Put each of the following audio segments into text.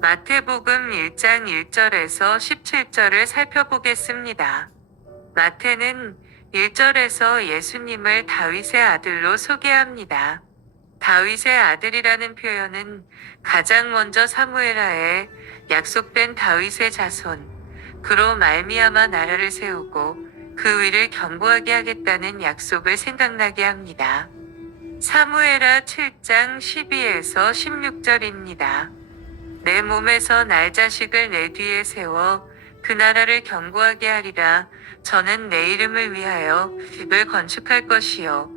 마태복음 1장 1절에서 17절을 살펴보겠습니다. 마태는 1절에서 예수님을 다윗의 아들로 소개합니다. 다윗의 아들이라는 표현은 가장 먼저 사무엘하에 약속된 다윗의 자손, 그로 말미암아 나라를 세우고 그 위를 견고하게 하겠다는 약속을 생각나게 합니다. 사무엘하 7장 12에서 16절입니다. 내 몸에서 날 자식을 내 뒤에 세워 그 나라를 견고하게 하리라. 저는 내 이름을 위하여 집을 건축할 것이요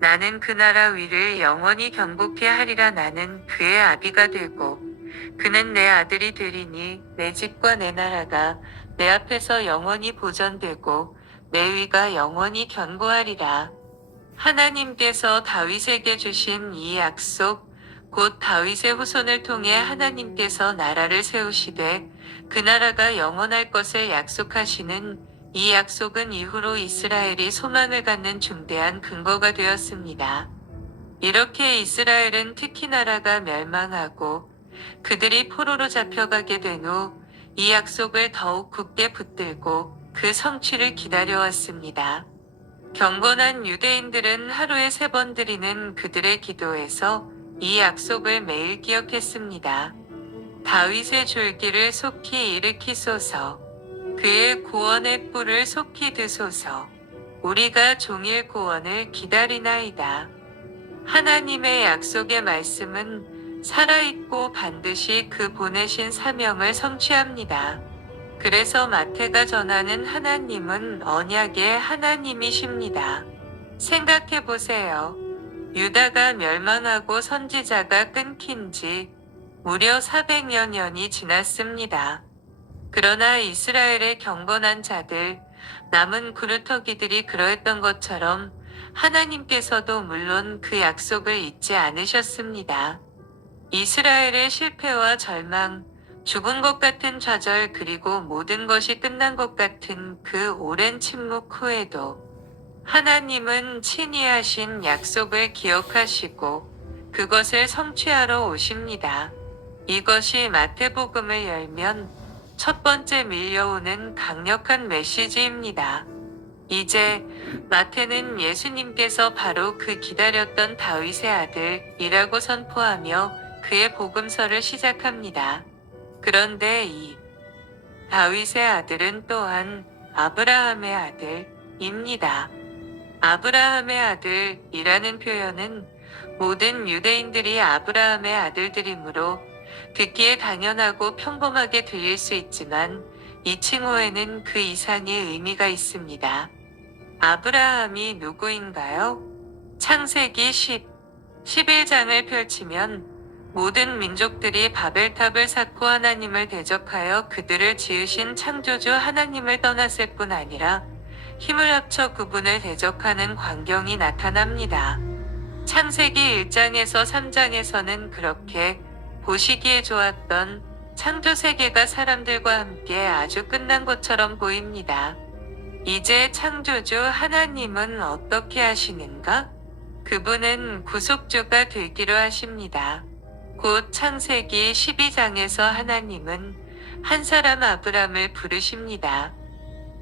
나는 그 나라 위를 영원히 견고케 하리라. 나는 그의 아비가 되고 그는 내 아들이 되리니 내 집과 내 나라가 내 앞에서 영원히 보존되고 내 위가 영원히 견고하리라. 하나님께서 다윗에게 주신 이 약속, 곧 다윗의 후손을 통해 하나님께서 나라를 세우시되 그 나라가 영원할 것을 약속하시는 이 약속은 이후로 이스라엘이 소망을 갖는 중대한 근거가 되었습니다. 이렇게 이스라엘은 특히 나라가 멸망하고 그들이 포로로 잡혀가게 된 후 이 약속을 더욱 굳게 붙들고 그 성취를 기다려왔습니다. 경건한 유대인들은 하루에 3번 드리는 그들의 기도에서 이 약속을 매일 기억했습니다. 다윗의 줄기를 속히 일으키소서. 그의 구원의 뿔을 속히 드소서. 우리가 종일 구원을 기다리나이다. 하나님의 약속의 말씀은 살아있고 반드시 그 보내신 사명을 성취합니다. 그래서 마태가 전하는 하나님은 언약의 하나님이십니다. 생각해 보세요. 유다가 멸망하고 선지자가 끊긴 지 무려 400여 년이 지났습니다. 그러나 이스라엘의 경건한 자들, 남은 그루터기들이 그러했던 것처럼 하나님께서도 물론 그 약속을 잊지 않으셨습니다. 이스라엘의 실패와 절망, 죽은 것 같은 좌절 그리고 모든 것이 끝난 것 같은 그 오랜 침묵 후에도 하나님은 친히 하신 약속을 기억하시고 그것을 성취하러 오십니다. 이것이 마태복음을 열면 첫 번째 밀려오는 강력한 메시지입니다. 이제 마태는 예수님께서 바로 그 기다렸던 다윗의 아들이라고 선포하며 그의 복음서를 시작합니다. 그런데 이 다윗의 아들은 또한 아브라함의 아들입니다. 아브라함의 아들이라는 표현은 모든 유대인들이 아브라함의 아들들이므로 듣기에 당연하고 평범하게 들릴 수 있지만 이 칭호에는 그 이상의 의미가 있습니다. 아브라함이 누구인가요? 창세기 11장을 펼치면 모든 민족들이 바벨탑을 쌓고 하나님을 대적하여 그들을 지으신 창조주 하나님을 떠났을 뿐 아니라 힘을 합쳐 그분을 대적하는 광경이 나타납니다. 창세기 1장에서 3장에서는 그렇게 보시기에 좋았던 창조 세계가 사람들과 함께 아주 끝난 것처럼 보입니다. 이제 창조주 하나님은 어떻게 하시는가? 그분은 구속주가 되기로 하십니다. 곧 창세기 12장에서 하나님은 한 사람 아브람을 부르십니다.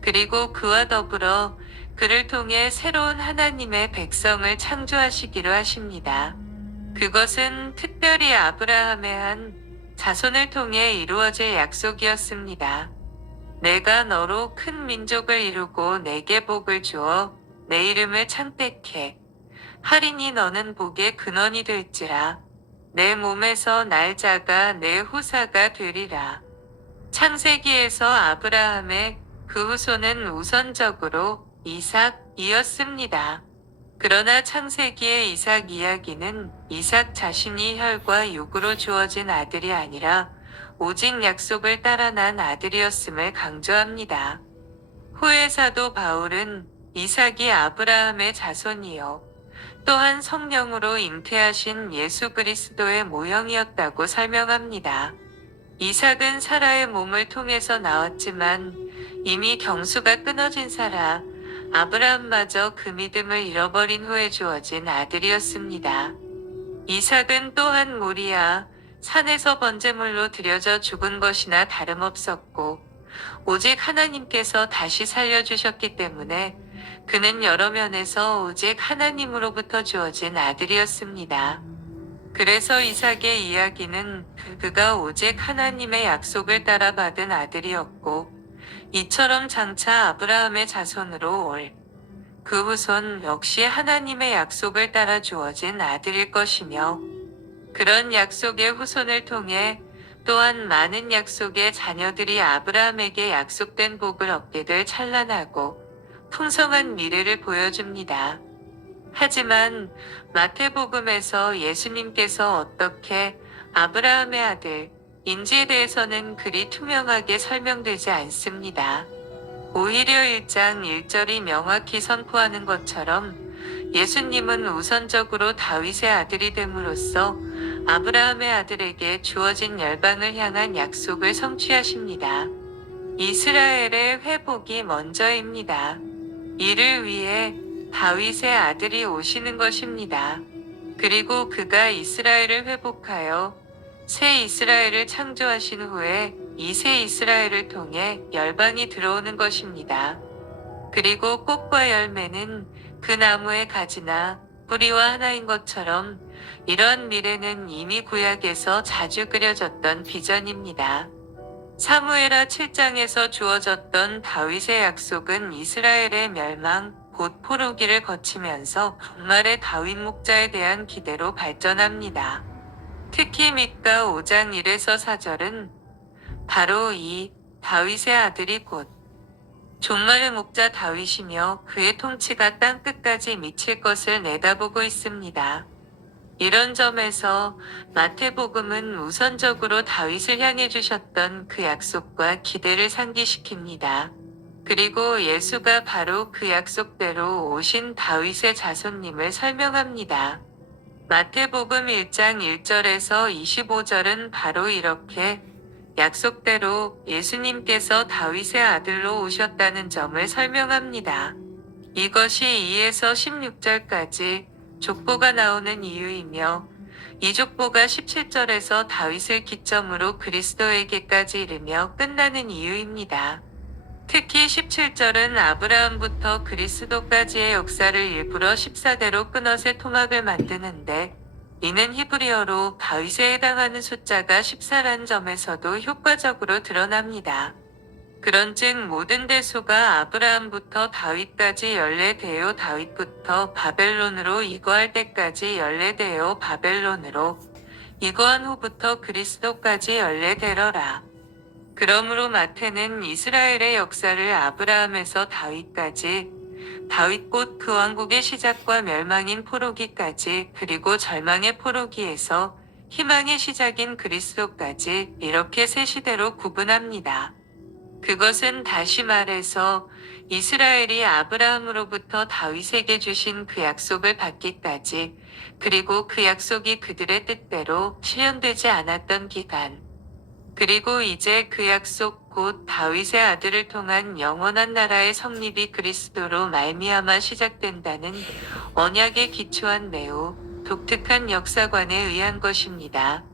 그리고 그와 더불어 그를 통해 새로운 하나님의 백성을 창조하시기로 하십니다. 그것은 특별히 아브라함의 한 자손을 통해 이루어질 약속이었습니다. 내가 너로 큰 민족을 이루고 내게 복을 주어 내 이름을 창택해 하리니 너는 복의 근원이 될지라. 내 몸에서 날짜가 내 후사가 되리라. 창세기에서 아브라함의 그 후손은 우선적으로 이삭이었습니다. 그러나 창세기의 이삭 이야기는 이삭 자신이 혈과 육으로 주어진 아들이 아니라 오직 약속을 따라 난 아들이었음을 강조합니다. 후에 사도 바울은 이삭이 아브라함의 자손이요 또한 성령으로 잉태하신 예수 그리스도의 모형이었다고 설명합니다. 이삭은 사라의 몸을 통해서 나왔지만 이미 경수가 끊어진 사라, 아브라함마저 그 믿음을 잃어버린 후에 주어진 아들이었습니다. 이삭은 또한 모리아, 산에서 번제물로 드려져 죽은 것이나 다름없었고, 오직 하나님께서 다시 살려주셨기 때문에 그는 여러 면에서 오직 하나님으로부터 주어진 아들이었습니다. 그래서 이삭의 이야기는 그가 오직 하나님의 약속을 따라 받은 아들이었고, 이처럼 장차 아브라함의 자손으로 올 그 후손 역시 하나님의 약속을 따라 주어진 아들일 것이며, 그런 약속의 후손을 통해 또한 많은 약속의 자녀들이 아브라함에게 약속된 복을 얻게 될 찬란하고 풍성한 미래를 보여줍니다. 하지만 마태복음에서 예수님께서 어떻게 아브라함의 아들인지에 대해서는 그리 투명하게 설명되지 않습니다. 오히려 1장 1절이 명확히 선포하는 것처럼 예수님은 우선적으로 다윗의 아들이 됨으로써 아브라함의 아들에게 주어진 열방을 향한 약속을 성취하십니다. 이스라엘의 회복이 먼저입니다. 이를 위해 다윗의 아들이 오시는 것입니다. 그리고 그가 이스라엘을 회복하여 새 이스라엘을 창조하신 후에 이 새 이스라엘을 통해 열방이 들어오는 것입니다. 그리고 꽃과 열매는 그 나무의 가지나 뿌리와 하나인 것처럼 이러한 미래는 이미 구약에서 자주 그려졌던 비전입니다. 사무엘하 7장에서 주어졌던 다윗의 약속은 이스라엘의 멸망, 곧 포로기를 거치면서 종말의 다윗 목자에 대한 기대로 발전합니다. 특히 미가 5장 1에서 4절은 바로 이 다윗의 아들이 곧 종말의 목자 다윗이며 그의 통치가 땅 끝까지 미칠 것을 내다보고 있습니다. 이런 점에서 마태복음은 우선적으로 다윗을 향해 주셨던 그 약속과 기대를 상기시킵니다. 그리고 예수가 바로 그 약속대로 오신 다윗의 자손님을 설명합니다. 마태복음 1장 1절에서 25절은 바로 이렇게 약속대로 예수님께서 다윗의 아들로 오셨다는 점을 설명합니다. 이것이 2에서 16절까지 족보가 나오는 이유이며, 이 족보가 17절에서 다윗을 기점으로 그리스도에게까지 이르며 끝나는 이유입니다. 특히 17절은 아브라함부터 그리스도까지의 역사를 일부러 14대로 끊어서 토막을 만드는데, 이는 히브리어로 다윗에 해당하는 숫자가 14란 점에서도 효과적으로 드러납니다. 그런즉 모든 대소가 아브라함부터 다윗까지 연례되어 다윗부터 바벨론으로 이거할 때까지 연례되어 바벨론으로 이거한 후부터 그리스도까지 연례되러라. 그러므로 마태는 이스라엘의 역사를 아브라함에서 다윗까지, 다윗 곧 그 왕국의 시작과 멸망인 포로기까지, 그리고 절망의 포로기에서 희망의 시작인 그리스도까지 이렇게 세 시대로 구분합니다. 그것은 다시 말해서 이스라엘이 아브라함으로부터 다윗에게 주신 그 약속을 받기까지, 그리고 그 약속이 그들의 뜻대로 실현되지 않았던 기간, 그리고 이제 그 약속 곧 다윗의 아들을 통한 영원한 나라의 성립이 그리스도로 말미암아 시작된다는 언약에 기초한 매우 독특한 역사관에 의한 것입니다.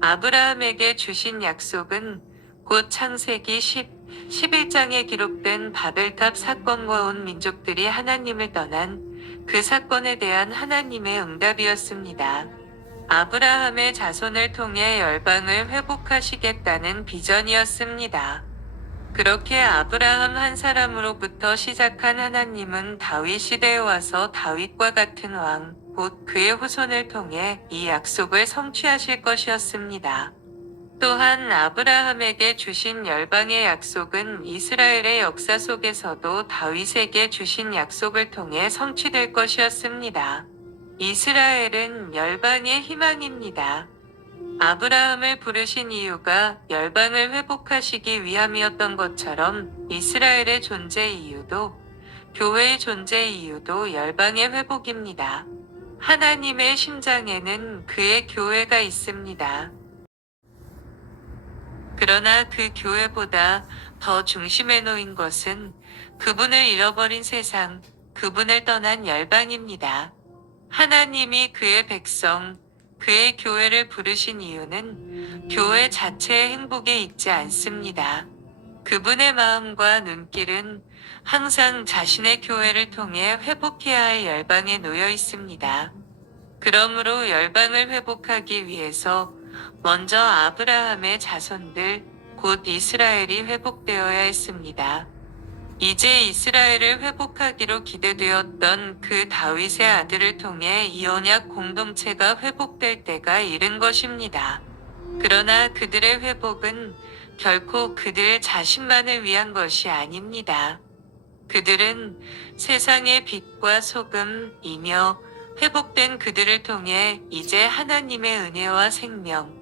아브라함에게 주신 약속은 곧 창세기 11장에 기록된 바벨탑 사건과 온 민족들이 하나님을 떠난 그 사건에 대한 하나님의 응답이었습니다. 아브라함의 자손을 통해 열방을 회복하시겠다는 비전이었습니다. 그렇게 아브라함 한 사람으로부터 시작한 하나님은 다윗 시대에 와서 다윗과 같은 왕, 곧 그의 후손을 통해 이 약속을 성취하실 것이었습니다. 또한 아브라함에게 주신 열방의 약속은 이스라엘의 역사 속에서도 다윗에게 주신 약속을 통해 성취될 것이었습니다. 이스라엘은 열방의 희망입니다. 아브라함을 부르신 이유가 열방을 회복하시기 위함이었던 것처럼 이스라엘의 존재 이유도, 교회의 존재 이유도 열방의 회복입니다. 하나님의 심장에는 그의 교회가 있습니다. 그러나 그 교회보다 더 중심에 놓인 것은 그분을 잃어버린 세상, 그분을 떠난 열방입니다. 하나님이 그의 백성, 그의 교회를 부르신 이유는 교회 자체의 행복에 있지 않습니다. 그분의 마음과 눈길은 항상 자신의 교회를 통해 회복해야 할 열방에 놓여 있습니다. 그러므로 열방을 회복하기 위해서 먼저 아브라함의 자손들, 곧 이스라엘이 회복되어야 했습니다. 이제 이스라엘을 회복하기로 기대되었던 그 다윗의 아들을 통해 이 언약 공동체가 회복될 때가 이른 것입니다. 그러나 그들의 회복은 결코 그들 자신만을 위한 것이 아닙니다. 그들은 세상의 빛과 소금이며 회복된 그들을 통해 이제 하나님의 은혜와 생명,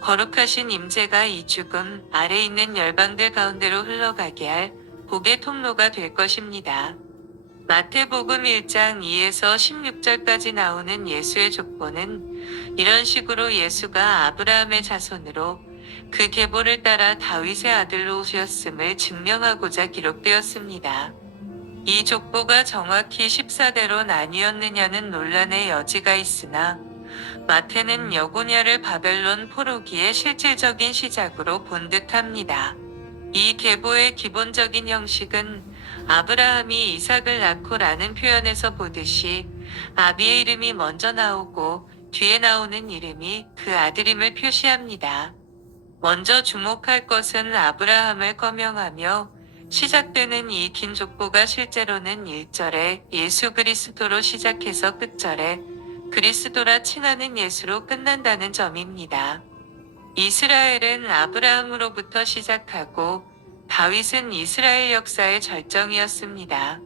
거룩하신 임재가 이 죽음 아래 있는 열방들 가운데로 흘러가게 할 복의 통로가 될 것입니다. 마태복음 1장 2에서 16절까지 나오는 예수의 족보는 이런 식으로 예수가 아브라함의 자손으로 그 계보를 따라 다윗의 아들로 오셨음을 증명하고자 기록되었습니다. 이 족보가 정확히 14대로 나뉘었느냐는 논란의 여지가 있으나 마태는 여고냐를 바벨론 포로기의 실질적인 시작으로 본 듯합니다. 이 계보의 기본적인 형식은 아브라함이 이삭을 낳고라는 표현에서 보듯이 아비의 이름이 먼저 나오고 뒤에 나오는 이름이 그 아들임을 표시합니다. 먼저 주목할 것은 아브라함을 거명하며 시작되는 이 긴 족보가 실제로는 1절에 예수 그리스도로 시작해서 끝절에 그리스도라 칭하는 예수로 끝난다는 점입니다. 이스라엘은 아브라함으로부터 시작하고 다윗은 이스라엘 역사의 절정이었습니다.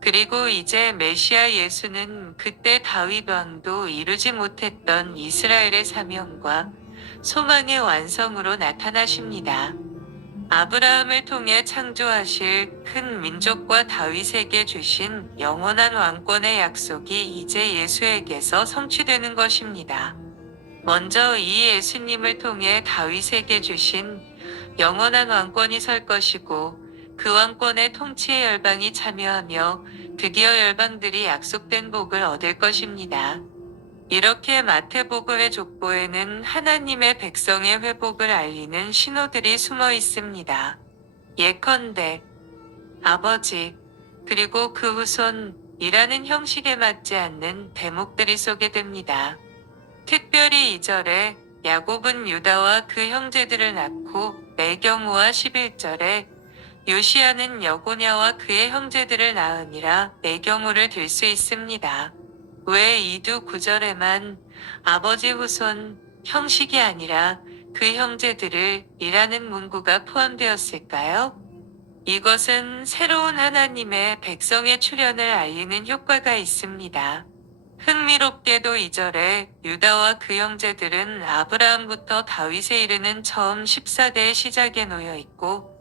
그리고 이제 메시아 예수는 그때 다윗 왕도 이루지 못했던 이스라엘의 사명과 소망의 완성으로 나타나십니다. 아브라함을 통해 창조하실 큰 민족과 다윗에게 주신 영원한 왕권의 약속이 이제 예수에게서 성취되는 것입니다. 먼저 이 예수님을 통해 다윗에게 주신 영원한 왕권이 설 것이고 그 왕권의 통치의 열방이 참여하며 드디어 열방들이 약속된 복을 얻을 것입니다. 이렇게 마태복음의 족보에는 하나님의 백성의 회복을 알리는 신호들이 숨어 있습니다. 예컨대 아버지 그리고 그 후손이라는 형식에 맞지 않는 대목들이 소개됩니다. 특별히 2절에 야곱은 유다와 그 형제들을 낳고 매경우와 11절에 요시야는 여고냐와 그의 형제들을 낳으니라 매경우를 들 수 있습니다. 왜 이두 구절에만 아버지 후손 형식이 아니라 그 형제들을 이라는 문구가 포함되었을까요? 이것은 새로운 하나님의 백성의 출현을 알리는 효과가 있습니다. 흥미롭게도 2절에 유다와 그 형제들은 아브라함부터 다윗에 이르는 처음 14대의 시작에 놓여 있고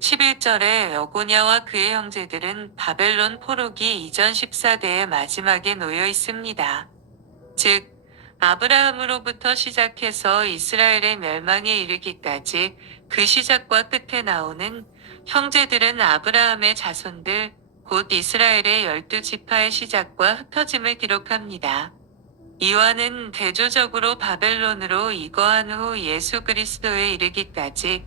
11절에 여고냐와 그의 형제들은 바벨론 포로기 이전 14대의 마지막에 놓여 있습니다. 즉, 아브라함으로부터 시작해서 이스라엘의 멸망에 이르기까지 그 시작과 끝에 나오는 형제들은 아브라함의 자손들, 곧 이스라엘의 12지파의 시작과 흩어짐을 기록합니다. 이와는 대조적으로 바벨론으로 이거한 후 예수 그리스도에 이르기까지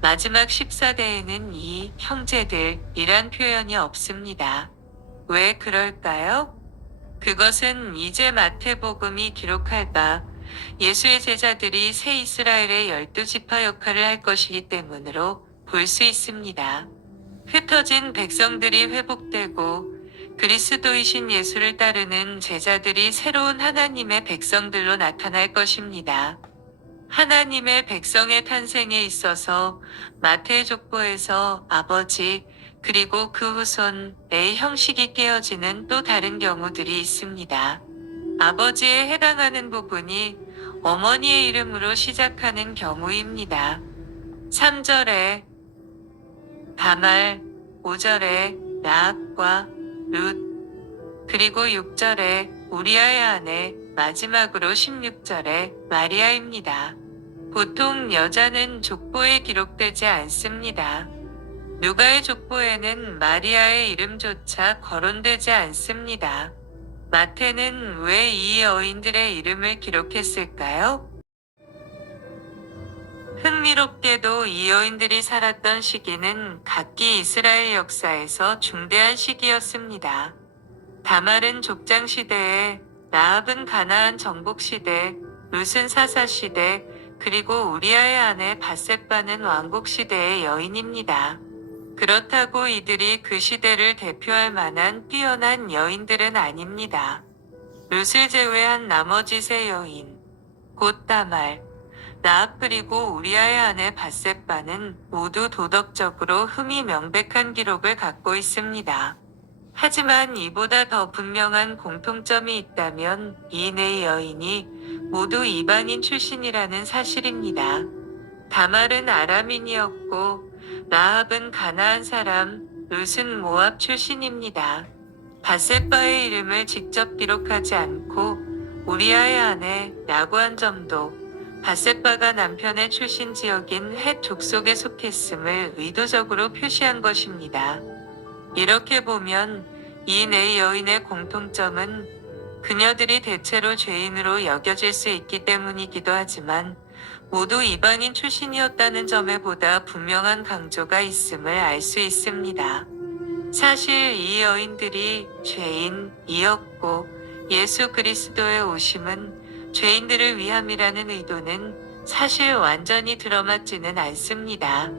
마지막 14대에는 이 형제들이란 표현이 없습니다. 왜 그럴까요? 그것은 이제 마태복음이 기록할 바 예수의 제자들이 새 이스라엘의 12지파 역할을 할 것이기 때문으로 볼 수 있습니다. 흩어진 백성들이 회복되고 그리스도이신 예수를 따르는 제자들이 새로운 하나님의 백성들로 나타날 것입니다. 하나님의 백성의 탄생에 있어서 마태의 족보에서 아버지 그리고 그 후손의 형식이 깨어지는 또 다른 경우들이 있습니다. 아버지에 해당하는 부분이 어머니의 이름으로 시작하는 경우입니다. 3절에 다말, 5절에 라합과 룻, 그리고 6절에 우리아의 아내, 마지막으로 16절에 마리아입니다. 보통 여자는 족보에 기록되지 않습니다. 누가의 족보에는 마리아의 이름조차 거론되지 않습니다. 마태는 왜 이 여인들의 이름을 기록했을까요? 흥미롭게도 이 여인들이 살았던 시기는 각기 이스라엘 역사에서 중대한 시기였습니다. 다말은 족장 시대에, 라합은 가나안 정복 시대, 룻은 사사 시대, 그리고 우리아의 아내 밧셋바는 왕국 시대의 여인입니다. 그렇다고 이들이 그 시대를 대표할 만한 뛰어난 여인들은 아닙니다. 룻을 제외한 나머지 세 여인, 곧 다말, 라합 그리고 우리아의 아내 밧셋바는 모두 도덕적으로 흠이 명백한 기록을 갖고 있습니다. 하지만 이보다 더 분명한 공통점이 있다면 이 네 여인이 모두 이방인 출신이라는 사실입니다. 다말은 아람인이었고 라합은 가나안 사람, 룻은 모압 출신입니다. 밧셋바의 이름을 직접 기록하지 않고 우리아의 아내라고 한 점도 밧셋바가 남편의 출신 지역인 헷 족속에 속했음을 의도적으로 표시한 것입니다. 이렇게 보면 이 네 여인의 공통점은 그녀들이 대체로 죄인으로 여겨질 수 있기 때문이기도 하지만 모두 이방인 출신이었다는 점에 보다 분명한 강조가 있음을 알 수 있습니다. 사실 이 여인들이 죄인이었고 예수 그리스도의 오심은 죄인들을 위함이라는 의도는 사실 완전히 들어맞지는 않습니다.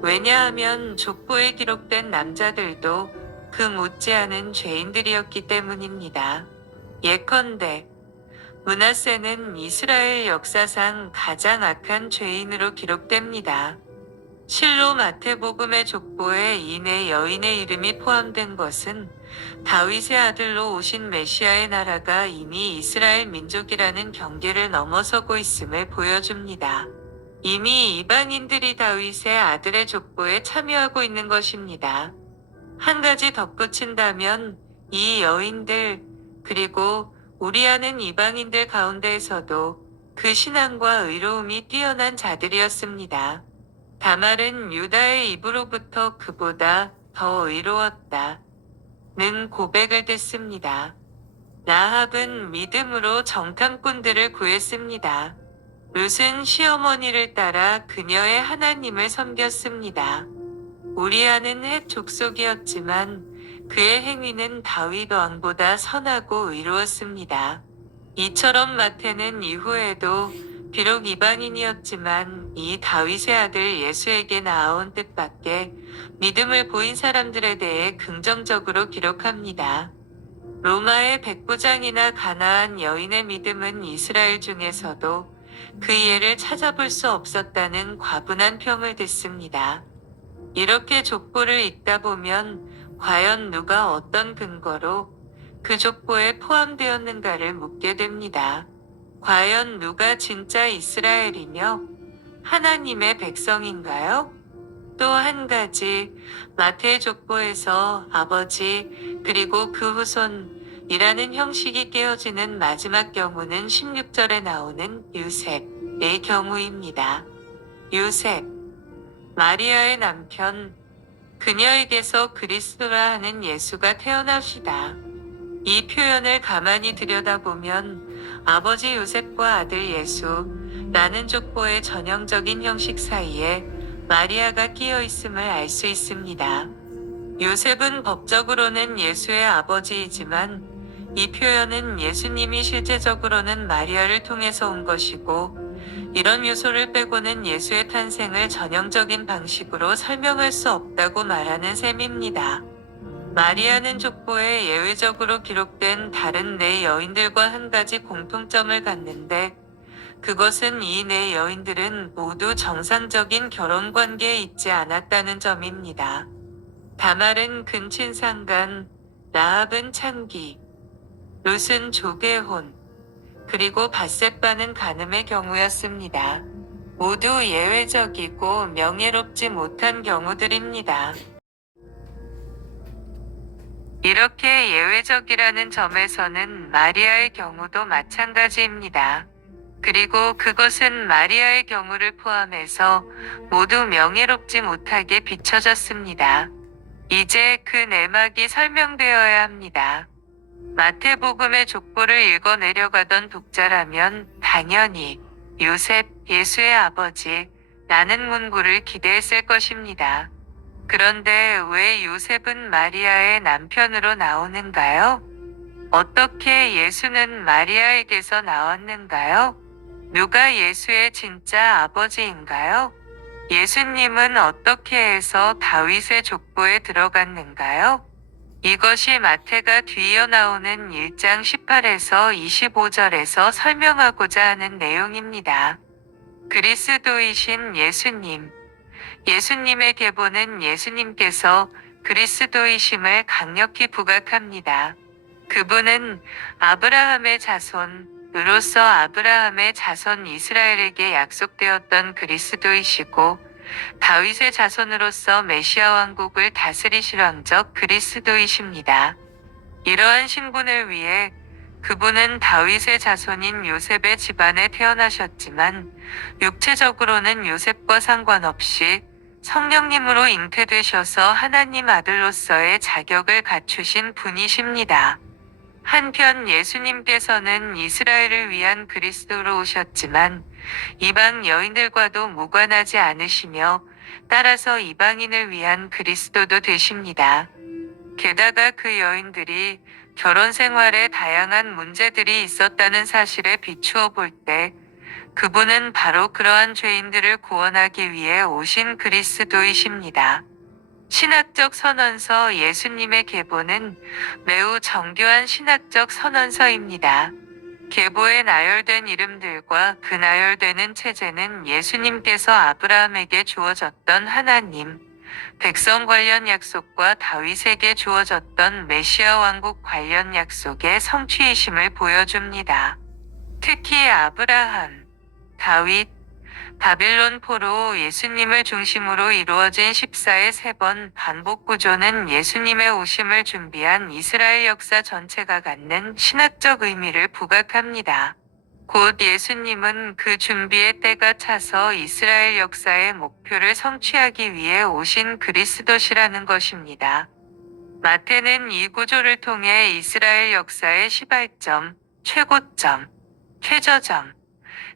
왜냐하면 족보에 기록된 남자들도 그 못지않은 죄인들이었기 때문입니다. 예컨대 므낫세는 이스라엘 역사상 가장 악한 죄인으로 기록됩니다. 실로 마태복음의 족보에 이 네 여인의 이름이 포함된 것은 다윗의 아들로 오신 메시아의 나라가 이미 이스라엘 민족이라는 경계를 넘어서고 있음을 보여줍니다. 이미 이방인들이 다윗의 아들의 족보에 참여하고 있는 것입니다. 한 가지 덧붙인다면 이 여인들 그리고 우리아는 이방인들 가운데에서도 그 신앙과 의로움이 뛰어난 자들이었습니다. 다말은 유다의 입으로부터 그보다 더 의로웠다. 는 고백을 듣습니다. 라합은 믿음으로 정탐꾼들을 구했습니다. 룻은 시어머니를 따라 그녀의 하나님을 섬겼습니다. 우리아는 헷 족속이었지만 그의 행위는 다윗 왕보다 선하고 의로웠습니다. 이처럼 마태는 이후에도 비록 이방인이었지만 이 다윗의 아들 예수에게 나아온 뜻밖의 믿음을 보인 사람들에 대해 긍정적으로 기록합니다. 로마의 백부장이나 가나안 여인의 믿음은 이스라엘 중에서도 그 예를 찾아볼 수 없었다는 과분한 평을 듣습니다. 이렇게 족보를 읽다 보면 과연 누가 어떤 근거로 그 족보에 포함되었는가를 묻게 됩니다. 과연 누가 진짜 이스라엘이며 하나님의 백성인가요? 또 한 가지, 마태의 족보에서 아버지 그리고 그 후손이라는 형식이 깨어지는 마지막 경우는 16절에 나오는 요셉의 경우입니다. 요셉, 마리아의 남편, 그녀에게서 그리스도라 하는 예수가 태어납시다. 이 표현을 가만히 들여다보면 아버지 요셉과 아들 예수라는 족보의 전형적인 형식 사이에 마리아가 끼어 있음을 알 수 있습니다. 요셉은 법적으로는 예수의 아버지이지만 이 표현은 예수님이 실제적으로는 마리아를 통해서 온 것이고 이런 요소를 빼고는 예수의 탄생을 전형적인 방식으로 설명할 수 없다고 말하는 셈입니다. 마리아는 족보에 예외적으로 기록된 다른 네 여인들과 한 가지 공통점을 갖는데 그것은 이 네 여인들은 모두 정상적인 결혼 관계에 있지 않았다는 점입니다. 다말은 근친상간, 라합은 창기, 룻은 조개혼, 그리고 밧셋바는 간음의 경우였습니다. 모두 예외적이고 명예롭지 못한 경우들입니다. 이렇게 예외적이라는 점에서는 마리아의 경우도 마찬가지입니다. 그리고 그것은 마리아의 경우를 포함해서 모두 명예롭지 못하게 비춰졌습니다. 이제 그 내막이 설명되어야 합니다. 마태복음의 족보를 읽어 내려가던 독자라면 당연히 요셉, 예수의 아버지, 라는 문구를 기대했을 것입니다. 그런데 왜 요셉은 마리아의 남편으로 나오는가요? 어떻게 예수는 마리아에게서 나왔는가요? 누가 예수의 진짜 아버지인가요? 예수님은 어떻게 해서 다윗의 족보에 들어갔는가요? 이것이 마태가 뒤이어 나오는 1장 18에서 25절에서 설명하고자 하는 내용입니다. 그리스도이신 예수님. 예수님의 계보는 예수님께서 그리스도이심을 강력히 부각합니다. 그분은 아브라함의 자손으로서 아브라함의 자손 이스라엘에게 약속되었던 그리스도이시고 다윗의 자손으로서 메시아 왕국을 다스리실 왕적 그리스도이십니다. 이러한 신분을 위해 그분은 다윗의 자손인 요셉의 집안에 태어나셨지만 육체적으로는 요셉과 상관없이 성령님으로 잉태되셔서 하나님 아들로서의 자격을 갖추신 분이십니다. 한편 예수님께서는 이스라엘을 위한 그리스도로 오셨지만 이방 여인들과도 무관하지 않으시며 따라서 이방인을 위한 그리스도도 되십니다. 게다가 그 여인들이 결혼 생활에 다양한 문제들이 있었다는 사실에 비추어 볼 때 그분은 바로 그러한 죄인들을 구원하기 위해 오신 그리스도이십니다. 신학적 선언서 예수님의 계보는 매우 정교한 신학적 선언서입니다. 계보에 나열된 이름들과 그 나열되는 체제는 예수님께서 아브라함에게 주어졌던 하나님, 백성 관련 약속과 다윗에게 주어졌던 메시아 왕국 관련 약속의 성취이심을 보여줍니다. 특히 아브라함, 다윗, 바빌론 포로 예수님을 중심으로 이루어진 14의 3번 반복 구조는 예수님의 오심을 준비한 이스라엘 역사 전체가 갖는 신학적 의미를 부각합니다. 곧 예수님은 그 준비의 때가 차서 이스라엘 역사의 목표를 성취하기 위해 오신 그리스도시라는 것입니다. 마태는 이 구조를 통해 이스라엘 역사의 시발점, 최고점, 최저점,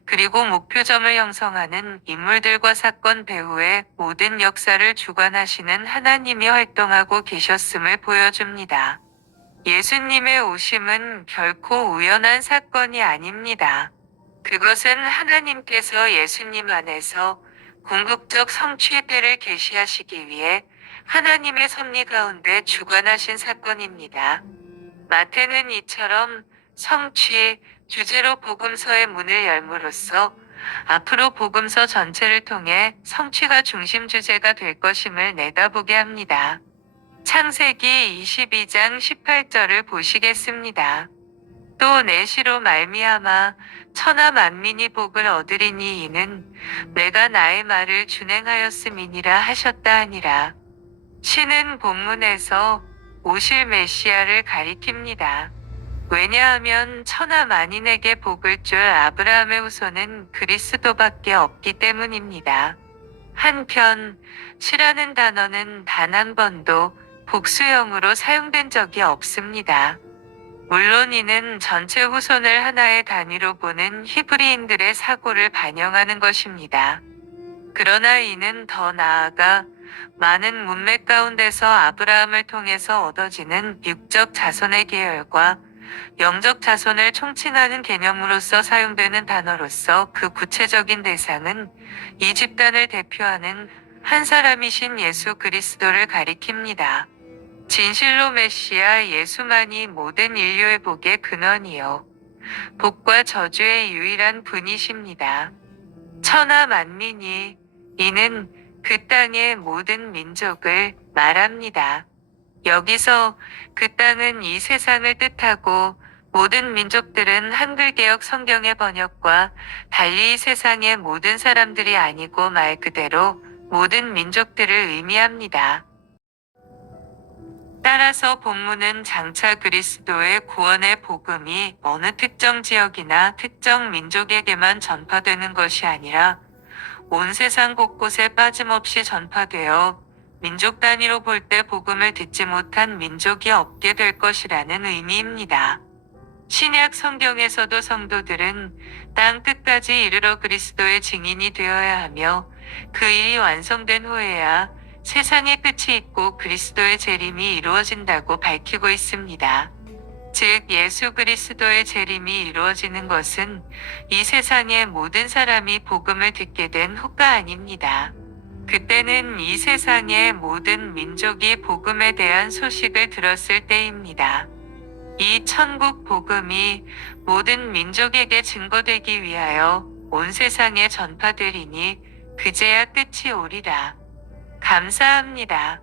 그리고 목표점을 형성하는 인물들과 사건 배후의 모든 역사를 주관하시는 하나님이 활동하고 계셨음을 보여줍니다. 예수님의 오심은 결코 우연한 사건이 아닙니다. 그것은 하나님께서 예수님 안에서 궁극적 성취의 때를 계시하시기 위해 하나님의 섭리 가운데 주관하신 사건입니다. 마태는 이처럼 성취, 주제로 복음서의 문을 열므로써 앞으로 복음서 전체를 통해 성취가 중심 주제가 될 것임을 내다보게 합니다. 창세기 22장 18절을 보시겠습니다. 또 내시로 말미암아 천하 만민이 복을 얻으리니 이는 내가 나의 말을 준행하였음이니라 하셨다 하니라. 시는 본문에서 오실 메시아를 가리킵니다. 왜냐하면 천하 만인에게 복을 줄 아브라함의 후손은 그리스도밖에 없기 때문입니다. 한편 시라는 단어는 단 한 번도 복수형으로 사용된 적이 없습니다. 물론 이는 전체 후손을 하나의 단위로 보는 히브리인들의 사고를 반영하는 것입니다. 그러나 이는 더 나아가 많은 문맥 가운데서 아브라함을 통해서 얻어지는 육적 자손의 계열과 영적 자손을 총칭하는 개념으로서 사용되는 단어로서 그 구체적인 대상은 이 집단을 대표하는 한 사람이신 예수 그리스도를 가리킵니다. 진실로 메시아 예수만이 모든 인류의 복의 근원이요 복과 저주의 유일한 분이십니다. 천하 만민이 이는 그 땅의 모든 민족을 말합니다. 여기서 그 땅은 이 세상을 뜻하고 모든 민족들은 한글개역 성경의 번역과 달리 이 세상의 모든 사람들이 아니고 말 그대로 모든 민족들을 의미합니다. 따라서 본문은 장차 그리스도의 구원의 복음이 어느 특정 지역이나 특정 민족에게만 전파되는 것이 아니라 온 세상 곳곳에 빠짐없이 전파되어 민족 단위로 볼 때 복음을 듣지 못한 민족이 없게 될 것이라는 의미입니다. 신약 성경에서도 성도들은 땅 끝까지 이르러 그리스도의 증인이 되어야 하며 그 일이 완성된 후에야 세상의 끝이 있고 그리스도의 재림이 이루어진다고 밝히고 있습니다. 즉 예수 그리스도의 재림이 이루어지는 것은 이 세상의 모든 사람이 복음을 듣게 된 후가 아닙니다. 그때는 이 세상의 모든 민족이 복음에 대한 소식을 들었을 때입니다. 이 천국 복음이 모든 민족에게 증거되기 위하여 온 세상에 전파되리니 그제야 끝이 오리라. 감사합니다.